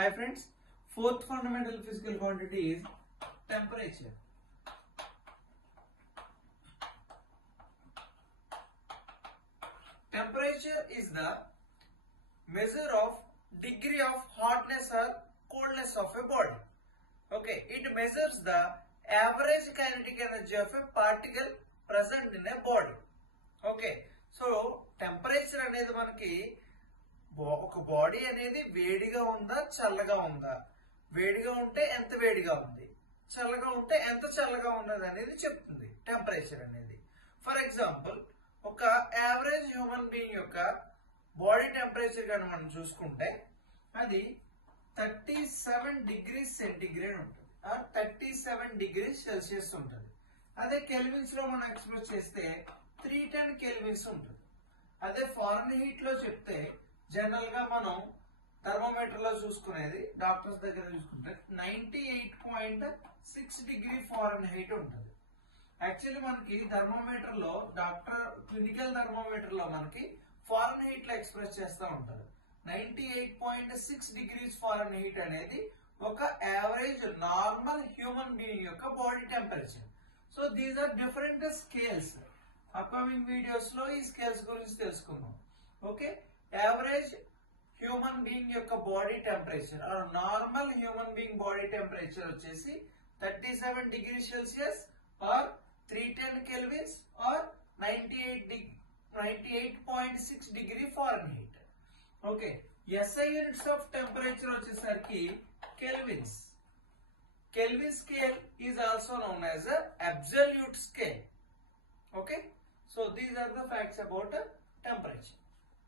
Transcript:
Hi friends, fourth fundamental physical quantity is temperature. Temperature is the measure of degree of hotness or coldness of a body. Okay, it measures the average kinetic energy of a particle present in a body. Okay, so temperature అనేది మనకి ఒక body అనేది వేడిగా ఉందా చల్లగా ఉందా, వేడిగా ఉంటే ఎంత వేడిగా ఉంది, చల్లగా ఉంటే ఎంత చల్లగా ఉన్నది అనేది చెప్తుంది టెంపరేచర్ అనేది. ఫర్ ఎగ్జాంపుల్ ఒక యావరేజ్ హ్యూమన్ బీయింగ్ యొక్క బాడీ టెంపరేచర్ కానీ మనం చూసుకుంటే అది 37 డిగ్రీస్ సెంటిగ్రేడ్ ఉంటుంది, 37 డిగ్రీస్ సెల్సియస్ ఉంటుంది. అదే కెల్విన్స్ లో మనం ఎక్స్ప్రెస్ చేస్తే 310 కెల్విన్స్ ఉంటుంది. అదే ఫారెన్ హీట్ లో చెప్తే జనరల్ గా మనం థర్మోమీటర్ లో చూసుకునేది డాక్టర్స్ దగ్గర చూసుకుంటే 98.6 డిగ్రీ ఫారెన్ హీట్ ఉంటుంది. యాక్చువల్లీ మనకి థర్మోమీటర్ లో క్లినికల్ థర్మోమీటర్ లో మనకి ఫారెన్ హీట్ లో ఎక్స్ప్రెస్ చేస్తూ ఉంటారు. 98.6 డిగ్రీస్ ఫారెన్ హీట్ అనేది ఒక యావరేజ్ నార్మల్ హ్యూమన్ బీయింగ్ యొక్క body temperature. So these are different scales. Upcoming videos లో ఈ స్కేల్స్ గురించి తెలుసుకుందాం. ఓకే, యావరేజ్ హ్యూమన్ బీయింగ్ యొక్క body temperature or normal human being body temperature వచ్చేసి 37 degree Celsius or 310 kelvins or 98.6 degree Fahrenheit. Okay, SI units of temperature వచ్చేసరికి kelvins. Kelvin scale is also known as a absolute scale. Okay, so these are the facts about temperature.